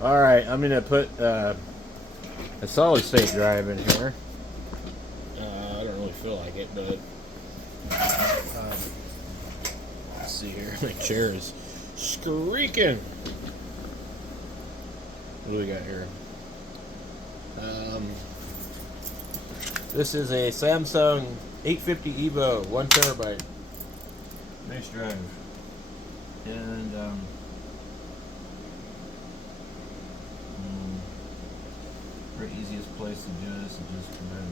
Alright, I'm going to put a solid state drive in here. I don't really feel like it, but let's see here. My chair is squeaking. What do we got here? This is a Samsung 850 Evo, 1 terabyte. Nice drive. And very easiest place to do this is just come in and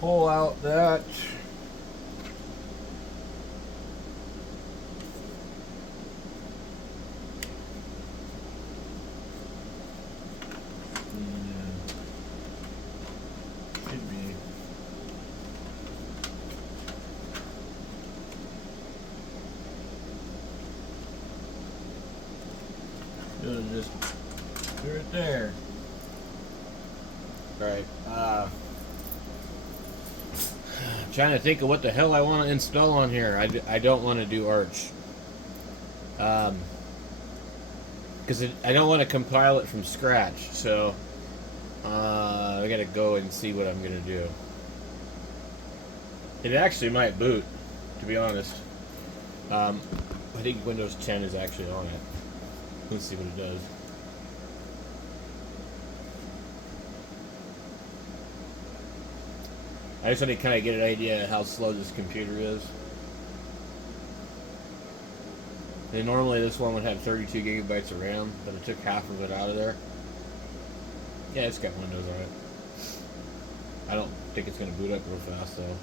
pull out that. Should be just do it there. Alright, I'm trying to think of what the hell I want to install on here. I don't want to do Arch. Because I don't want to compile it from scratch, so I gotta go and see what I'm gonna do. It actually might boot, to be honest. I think Windows 10 is actually on it. Let's see what it does. I just want to kind of get an idea of how slow this computer is. And normally this one would have 32 gigabytes of RAM, but I took half of it out of there. Yeah, it's got Windows on it. I don't think it's going to boot up real fast though.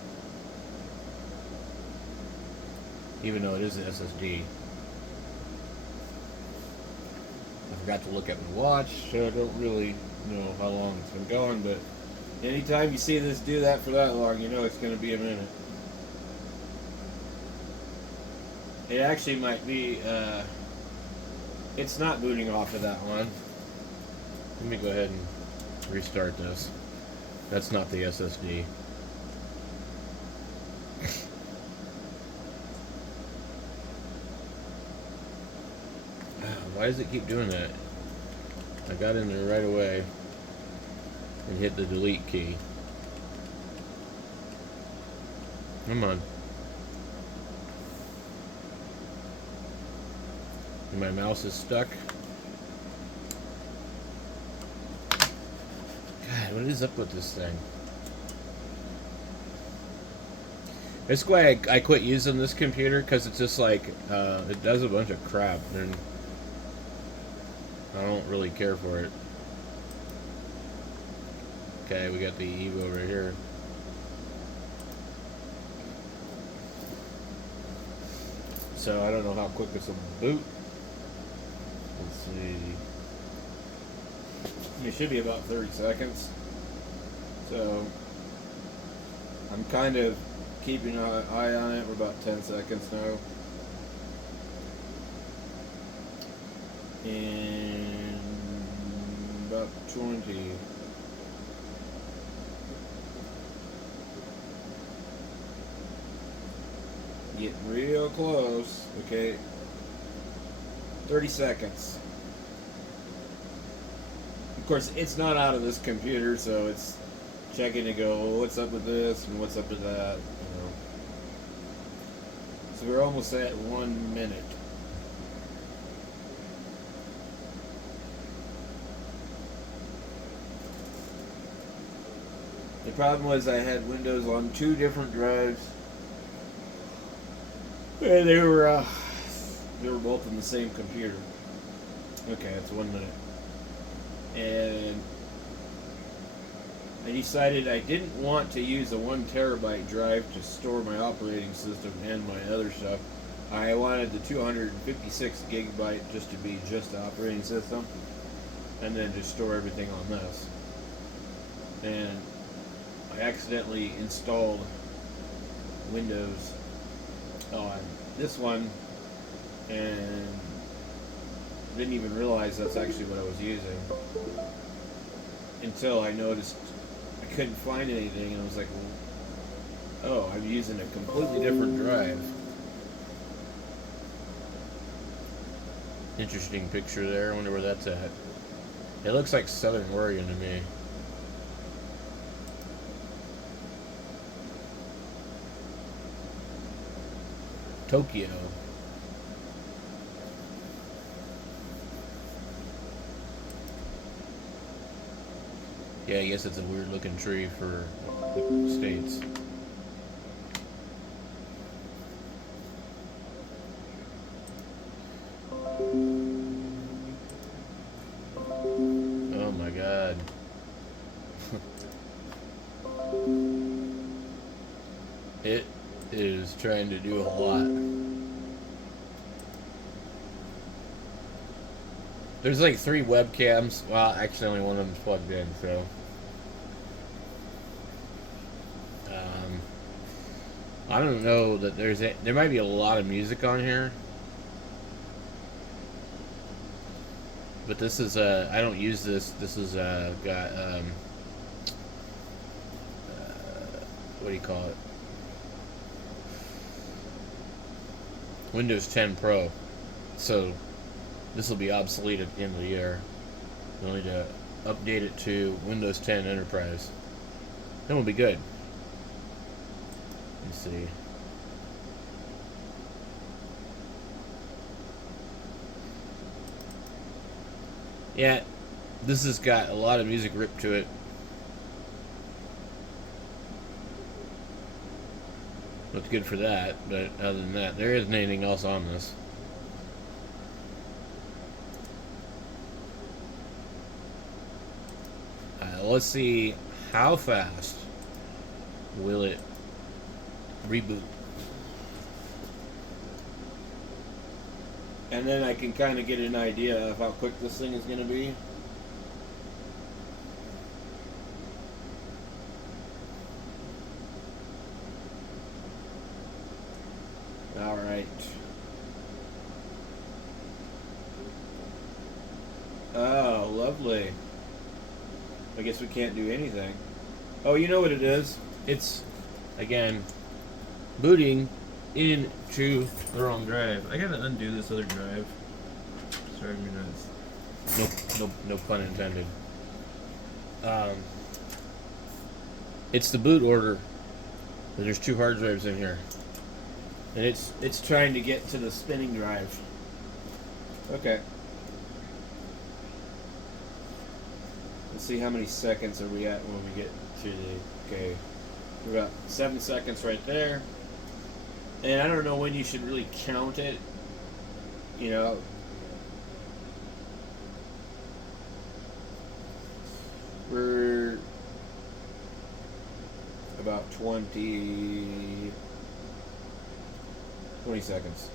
Even though it is an SSD. I forgot to look at my watch, so I don't really know how long it's been going, but anytime you see this do that for that long, you know it's going to be a minute. It actually might be, it's not booting off of that one. Let me go ahead and restart this. That's not the SSD. Why does it keep doing that? I got in there right away and hit the delete key. Come on. And my mouse is stuck. God, what is up with this thing? That's why I quit using this computer, because it's just like, it does a bunch of crap, and I don't really care for it. Okay, we got the Evo right here. So I don't know how quick this will boot. Let's see. It should be about 30 seconds. So I'm kind of keeping an eye on it. We're about 10 seconds now. And about 20. Getting real close. Okay. 30 seconds. Of course, it's not out of this computer, so it's checking to go, well, what's up with this and what's up with that. You know. So we're almost at 1 minute. The problem was I had Windows on 2 different drives. And they were both in the same computer. Okay, it's 1 minute. And I decided I didn't want to use a 1 terabyte drive to store my operating system and my other stuff. I wanted the 256 gigabyte just to be just the operating system, and then just store everything on this. And I accidentally installed Windows on this one and didn't even realize that's actually what I was using until I noticed I couldn't find anything, and I was like, well, oh, I'm using a completely different drive. Interesting picture there. I wonder where that's at. It looks like Southern Oregon to me. Tokyo. Yeah, I guess it's a weird looking tree for the States. Oh my god. It is trying to do a lot. There's like 3 webcams. Well, actually only one of them's plugged in, so. I don't know that there might be a lot of music on here. But this is, I don't use this. This is, got, what do you call it? Windows 10 Pro. So, this will be obsolete at the end of the year. We'll need to update it to Windows 10 Enterprise. Then we'll be good. Let's see. Yeah, this has got a lot of music ripped to it. Looks good for that, but other than that, there isn't anything else on this. Let's see how fast will it reboot. And then I can kind of get an idea of how quick this thing is going to be. Alright. Oh, lovely. I guess we can't do anything. Oh, you know what it is? It's, again, booting into the wrong drive. I gotta undo this other drive. Sorry, me nuts. No pun intended. It's the boot order. There's 2 hard drives in here, and it's trying to get to the spinning drive. Okay. Let's see how many seconds are we at when we get to the. Okay, we're about 7 seconds right there. And I don't know when you should really count it. You know. We're about 20 seconds.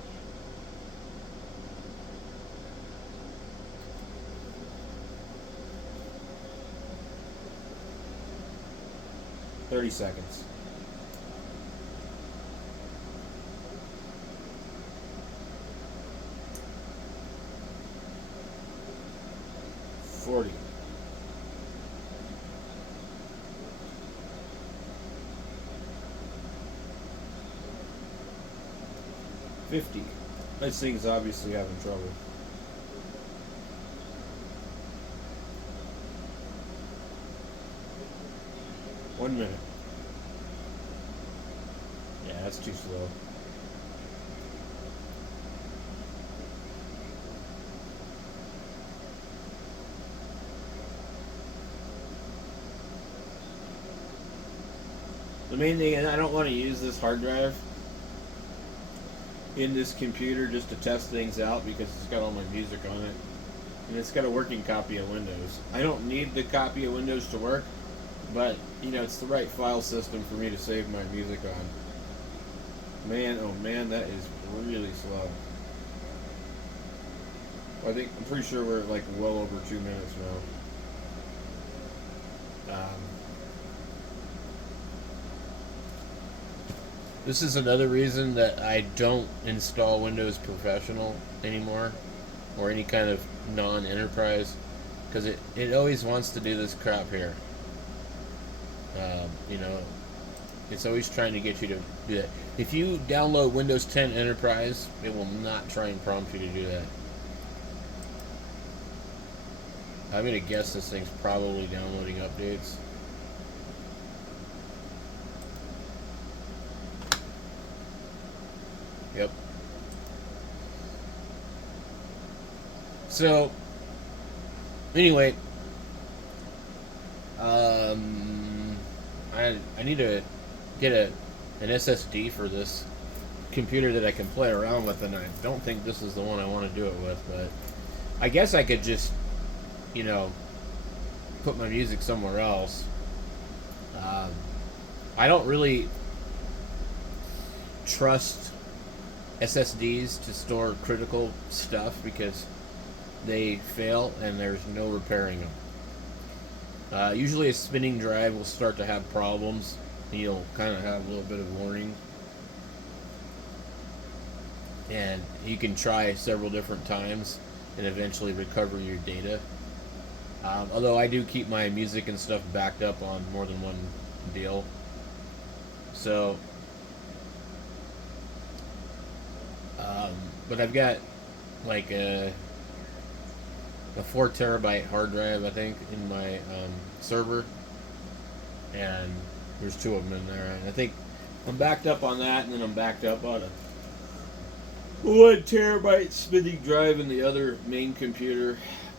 $30. 40. 50. This thing's obviously having trouble. One minute. Yeah, that's too slow. The main thing, and I don't want to use this hard drive in this computer just to test things out because it's got all my music on it. And it's got a working copy of Windows. I don't need the copy of Windows to work, but, you know, it's the right file system for me to save my music on. Man, oh man, that is really slow. I'm pretty sure we're at like well over 2 minutes now. This is another reason that I don't install Windows Professional anymore, or any kind of non-enterprise, because it always wants to do this crap here. You know, it's always trying to get you to do that. If you download Windows 10 Enterprise, it will not try and prompt you to do that. I'm gonna guess this thing's probably downloading updates. Yep. So, anyway, I need to get an SSD for this computer that I can play around with, and I don't think this is the one I want to do it with, but I guess I could just, you know, put my music somewhere else. I don't really trust SSDs to store critical stuff because they fail and there's no repairing them. Usually a spinning drive will start to have problems. You'll kind of have a little bit of warning. And you can try several different times and eventually recover your data. Although I do keep my music and stuff backed up on more than one deal. So, but I've got like a 4 terabyte hard drive, I think, in my server, and there's 2 of them in there. And I think I'm backed up on that, and then I'm backed up on a 1 terabyte spinning drive in the other main computer,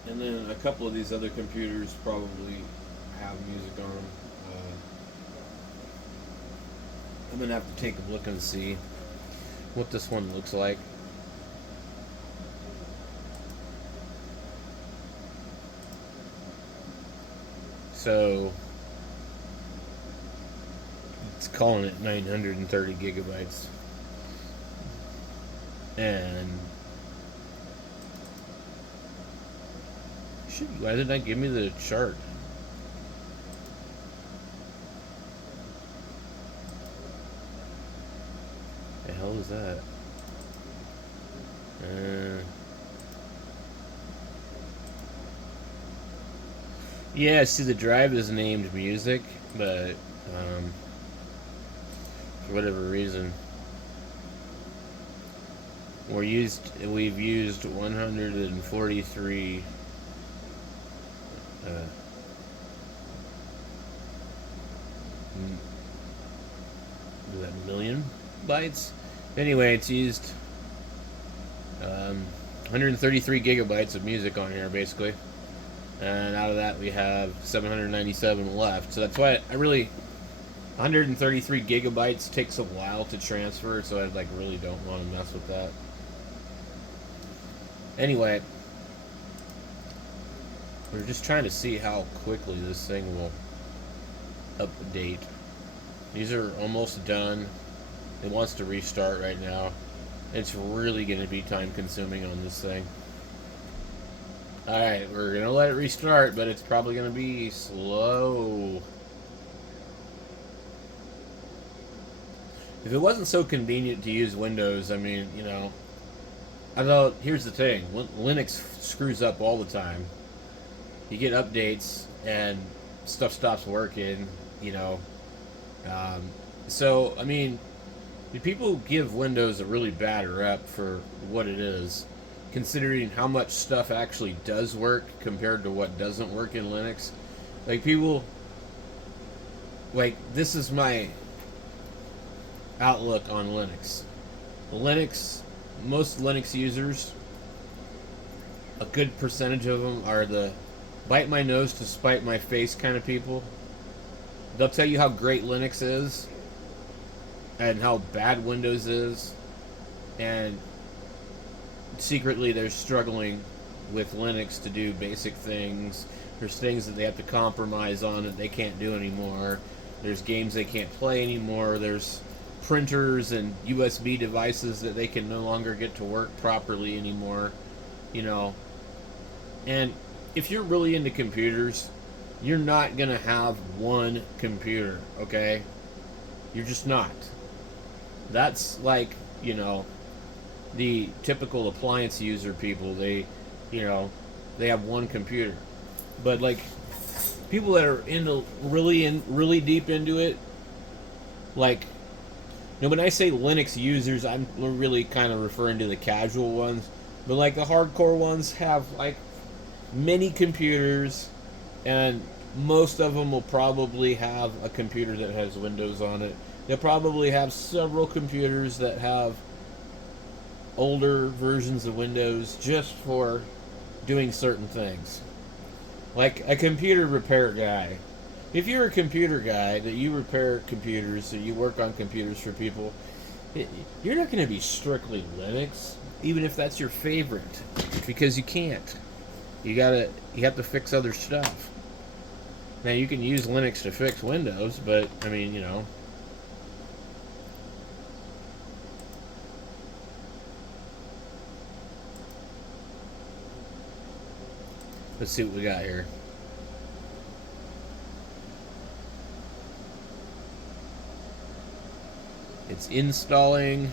and then a couple of these other computers probably have music on them. I'm gonna have to take a look and see what this one looks like. So it's calling it 930 gigabytes. And shoot, why didn't I give me the chart? The hell is that? Yeah, see, the drive is named music, but for whatever reason, we've used 143 million bytes. Anyway, it's used 133 gigabytes of music on here, basically. And out of that, we have 797 left. So that's why 133 gigabytes takes a while to transfer, so I really don't want to mess with that. Anyway, we're just trying to see how quickly this thing will update. These are almost done. It wants to restart right now. It's really going to be time consuming on this thing. Alright, we're going to let it restart, but it's probably going to be slow. If it wasn't so convenient to use Windows, I mean, you know, although, here's the thing, Linux screws up all the time. You get updates, and stuff stops working, you know. So, I mean, people give Windows a really bad rep for what it is, considering how much stuff actually does work compared to what doesn't work in Linux. Like, people, this is my outlook on Linux. Most Linux users, a good percentage of them are the bite my nose to spite my face kind of people. They'll tell you how great Linux is and how bad Windows is, and secretly they're struggling with Linux to do basic things. There's things that they have to compromise on that they can't do anymore. There's games they can't play anymore. There's printers and USB devices that they can no longer get to work properly anymore, you know. And if you're really into computers, you're not going to have one computer, okay? You're just not. That's like, you know, the typical appliance user people. They, you know, they have one computer. But like people that are really deep into it, like, you know, when I say Linux users, I'm really kind of referring to the casual ones. But like the hardcore ones have like many computers, and most of them will probably have a computer that has Windows on it. They'll probably have several computers that have older versions of Windows just for doing certain things. Like a computer repair guy. If you're a computer guy that you repair computers, that you work on computers for people, you're not going to be strictly Linux, even if that's your favorite, because you can't. You have to fix other stuff. Now you can use Linux to fix Windows, but I mean, you know. Let's see what we got here. It's installing.